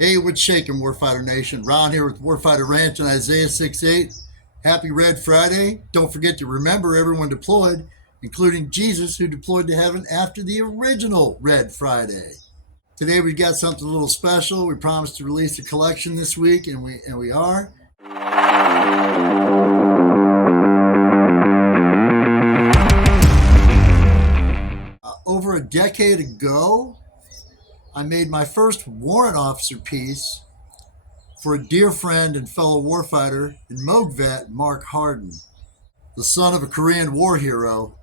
Hey, what's shaking, Warfighter Nation? Ron here with Warfighter Ranch and Isaiah 6:8. Happy Red Friday. Don't forget to remember everyone deployed, including Jesus, who deployed to heaven after the original Red Friday. Today we've got something a little special. We promised to release a collection this week, and we are. Over a decade ago, I made my first warrant officer piece for a dear friend and fellow warfighter and Moog vet, Mark Harden. The son of a Korean war hero,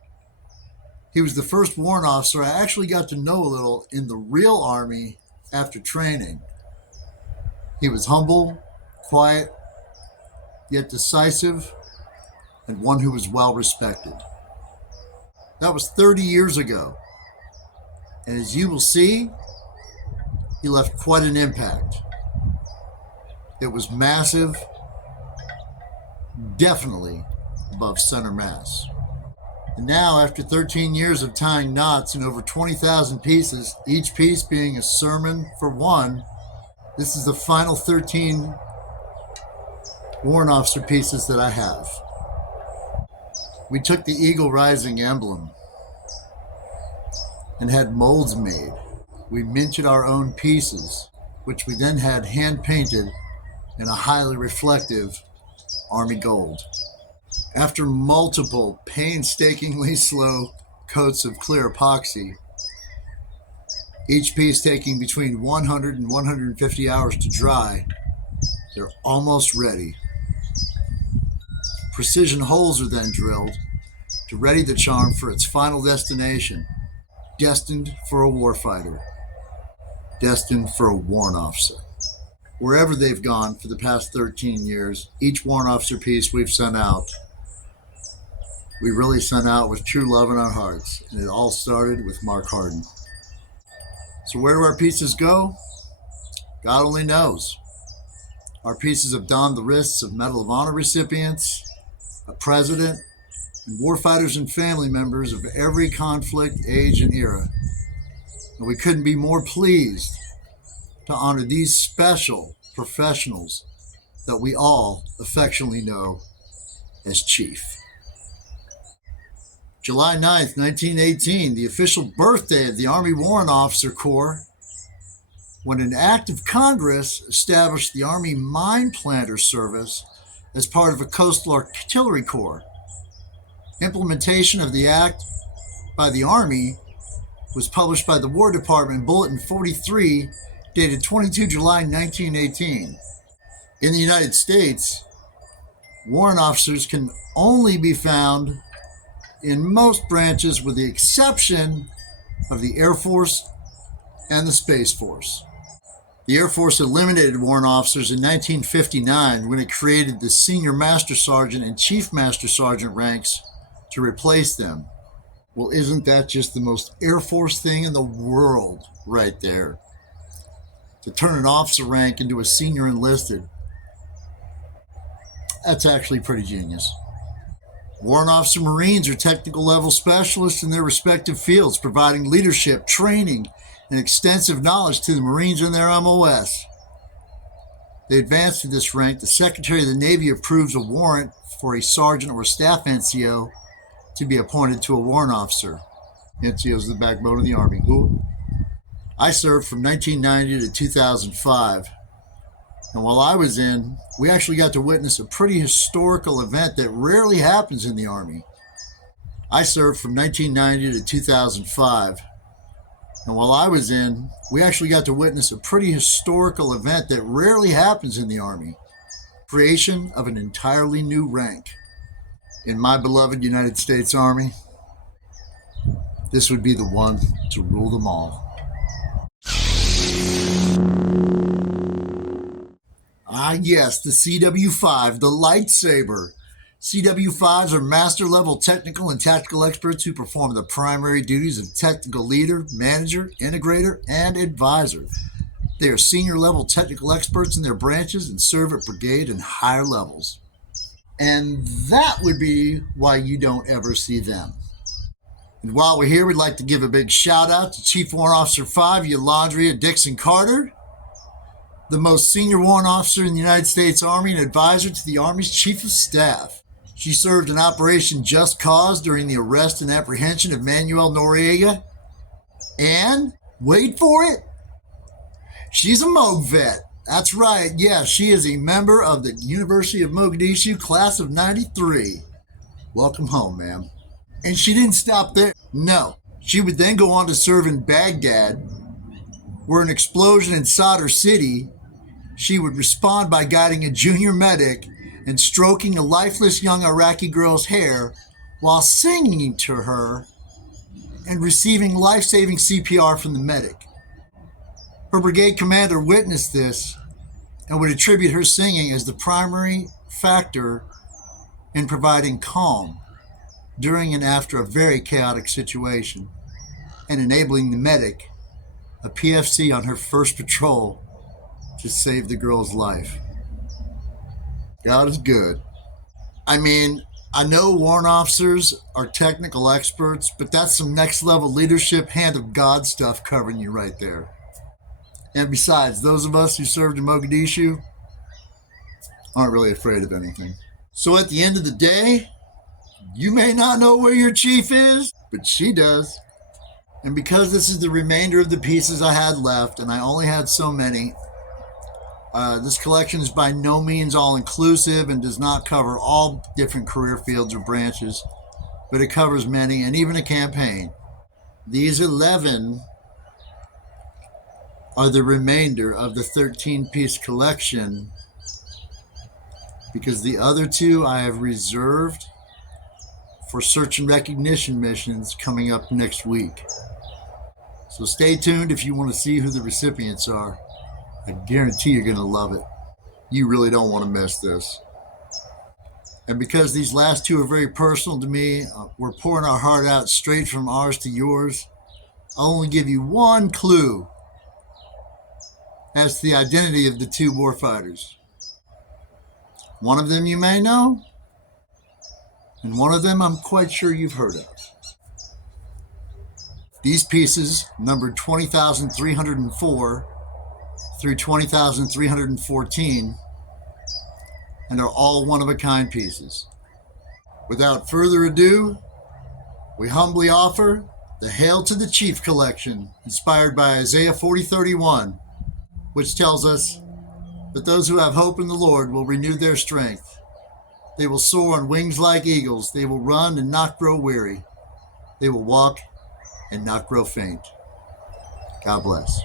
he was the first warrant officer I actually got to know a little in the real Army after training. He was humble, quiet, yet decisive, and one who was well respected. That was 30 years ago, and as you will see, he left quite an impact. It was massive, definitely above center mass. And now, after 13 years of tying knots in over 20,000 pieces, each piece being a sermon for one, this is the final 13 warrant officer pieces that I have. We took the Eagle Rising emblem and had molds made. We minted our own pieces, which we then had hand painted in a highly reflective Army gold. After multiple painstakingly slow coats of clear epoxy, each piece taking between 100 and 150 hours to dry, they're almost ready. Precision holes are then drilled to ready the charm for its final destination, destined for a warfighter, destined for a warrant officer. Wherever they've gone for the past 13 years, each warrant officer piece we've sent out, we really sent out with true love in our hearts, and it all started with Mark Harden. So where do our pieces go? God only knows. Our pieces have donned the wrists of Medal of Honor recipients, a president, and warfighters and family members of every conflict, age, and era. And we couldn't be more pleased to honor these special professionals that we all affectionately know as Chief. July 9th, 1918, the official birthday of the Army Warrant Officer Corps, when an act of Congress established the Army Mine Planter Service as part of a Coastal Artillery Corps. Implementation of the act by the Army was published by the War Department Bulletin 43, dated 22 July 1918. In the United States, warrant officers can only be found in most branches with the exception of the Air Force and the Space Force. The Air Force eliminated warrant officers in 1959 when it created the Senior Master Sergeant and Chief Master Sergeant ranks to replace them. Well, isn't that just the most Air Force thing in the world right there? To turn an officer rank into a senior enlisted, that's actually pretty genius. Warrant Officer Marines are technical level specialists in their respective fields, providing leadership, training, and extensive knowledge to the Marines and their MOS. They advance to this rank. The Secretary of the Navy approves a warrant for a sergeant or staff NCO to be appointed to a warrant officer. NCO is the backbone of the Army. I served from 1990 to 2005. And while I was in, we actually got to witness a pretty historical event that rarely happens in the Army. I served from 1990 to 2005. And while I was in, we actually got to witness a pretty historical event that rarely happens in the Army. Creation of an entirely new rank. In my beloved United States Army, this would be the one to rule them all. Ah, yes, the CW5, the lightsaber. CW5s are master-level technical and tactical experts who perform the primary duties of technical leader, manager, integrator, and advisor. They are senior-level technical experts in their branches and serve at brigade and higher levels. And that would be why you don't ever see them. And while we're here, we'd like to give a big shout out to Chief Warrant Officer 5, Yolandria Dixon Carter, the most senior warrant officer in the United States Army and advisor to the Army's Chief of Staff. She served in Operation Just Cause during the arrest and apprehension of Manuel Noriega. And, wait for it, she's a Moog vet. That's right, yeah, she is a member of the University of Mogadishu class of 93. Welcome home, ma'am. And she didn't stop there. No, she would then go on to serve in Baghdad, where an explosion in Sadr City, she would respond by guiding a junior medic and stroking a lifeless young Iraqi girl's hair while singing to her and receiving life-saving CPR from the medic. Her brigade commander witnessed this and would attribute her singing as the primary factor in providing calm during and after a very chaotic situation and enabling the medic, a PFC on her first patrol, to save the girl's life. God is good. I mean, I know warrant officers are technical experts, but that's some next level leadership, hand of God stuff covering you right there. And besides, those of us who served in Mogadishu aren't really afraid of anything. So at the end of the day, you may not know where your chief is, but she does. And because this is the remainder of the pieces I had left, and I only had so many, this collection is by no means all-inclusive and does not cover all different career fields or branches, but it covers many and even a campaign. These 11 are the remainder of the 13-piece collection, because the other two I have reserved for search and recognition missions coming up next week. So stay tuned if you want to see who the recipients are. I guarantee you're going to love it. You really don't want to miss this. And because these last two are very personal to me, we're pouring our heart out straight from ours to yours. I'll only give you one clue as to the identity of the two warfighters. One of them you may know, and one of them I'm quite sure you've heard of. These pieces, numbered 20,304 through 20,314, and are all one-of-a-kind pieces. Without further ado, we humbly offer the Hail to the Chief collection, inspired by Isaiah 40:31, which tells us that those who have hope in the Lord will renew their strength. They will soar on wings like eagles. They will run and not grow weary. They will walk and not grow faint. God bless.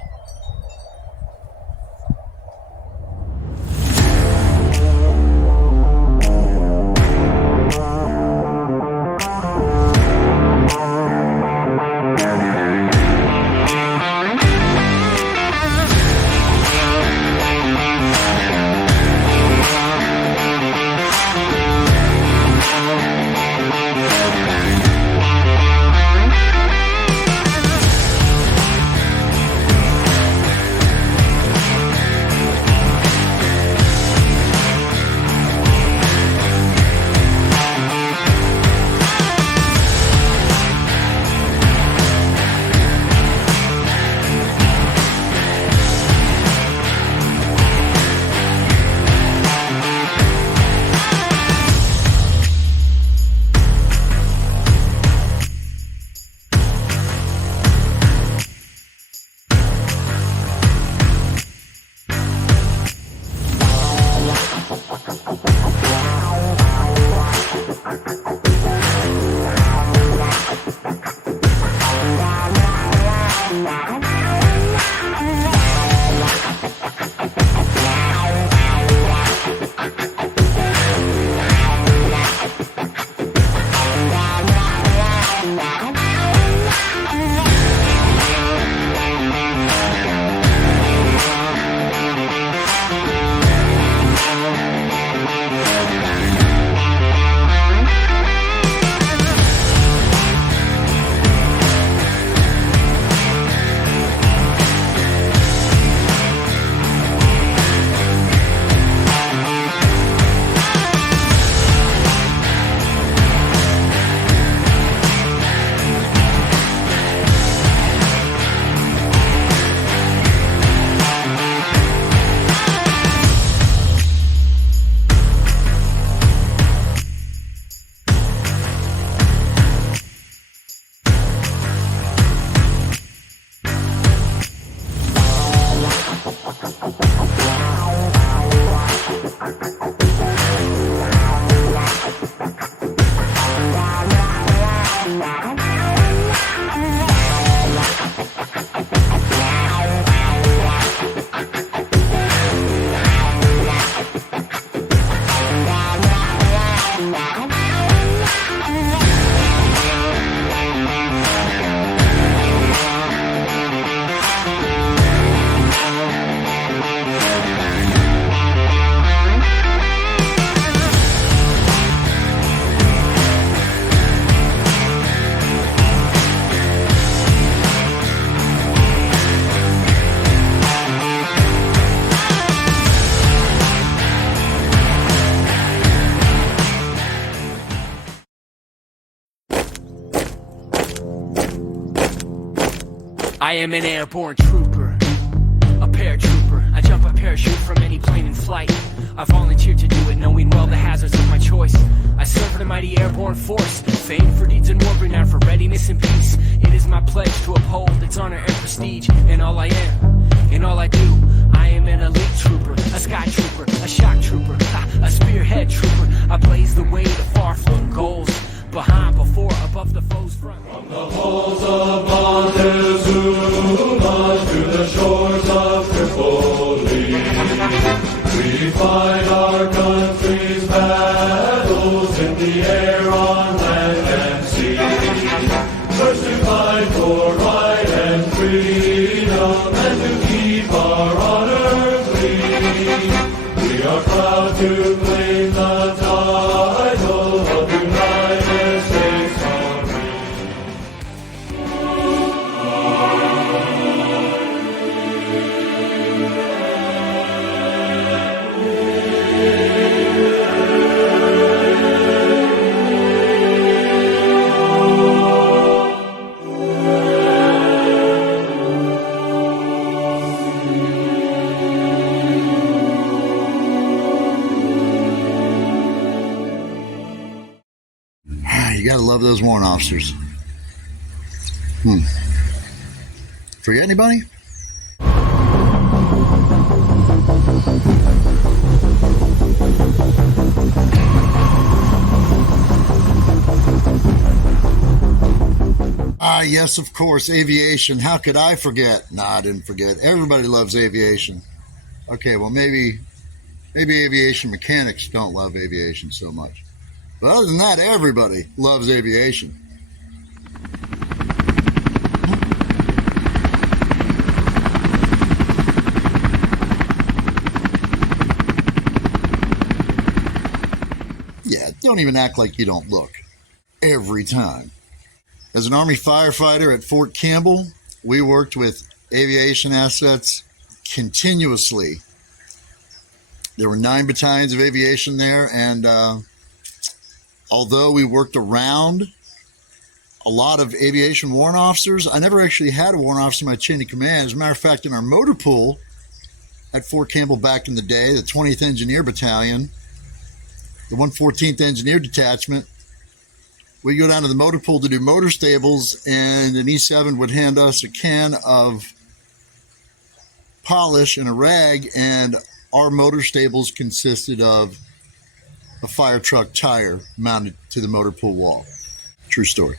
I am an airborne trooper, a paratrooper. I jump a parachute from any plane in flight. I volunteered to do it, knowing well the hazards of my choice. I serve in the mighty airborne force, famed for deeds in war, renowned for readiness and peace. It is my pledge to uphold its honor and prestige in all I am, in all I do. I am an elite trooper, a sky trooper, a shock trooper, a spearhead trooper. I blaze the way to far-flung goals, behind, before, above the foe's front. From the halls of Montezuma to the shores of Tripoli, we fight our country's battles in the air, on land and sea. First to fight for right and freedom, and to keep our honor clean. We are proud to claim the title of United States Army. You gotta love those warrant officers. Forget anybody? Yes, of course, aviation. How could I forget? Nah, I didn't forget. Everybody loves aviation. Okay, well, maybe aviation mechanics don't love aviation so much. But other than that, everybody loves aviation. Yeah, don't even act like you don't look. Every time. As an Army firefighter at Fort Campbell, we worked with aviation assets continuously. There were 9 battalions of aviation there, and although we worked around a lot of aviation warrant officers, I never actually had a warrant officer in my chain of command. As a matter of fact, in our motor pool at Fort Campbell back in the day, the 20th Engineer Battalion, the 114th Engineer Detachment, we go down to the motor pool to do motor stables, and an E7 would hand us a can of polish and a rag, and our motor stables consisted of a fire truck tire mounted to the motor pool wall. True story.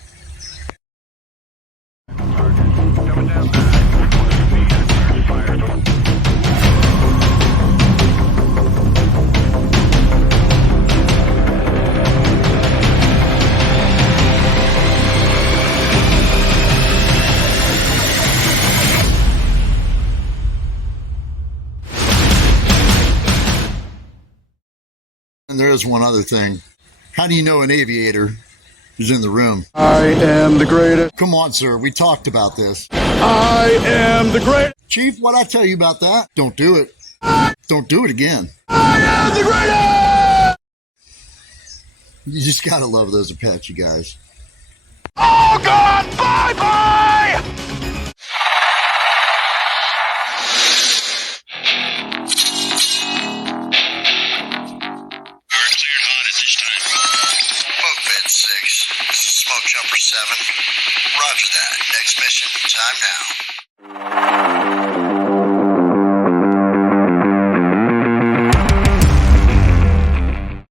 And there is one other thing. How do you know an aviator is in the room? I am the greatest. Come on, sir. We talked about this. I am the greatest. Chief, what'd I tell you about that? Don't do it. Don't do it again. I am the greatest. You just gotta love those Apache guys. Oh, God, bye-bye. Smoke Jumper 7. Roger that. Next mission, time now.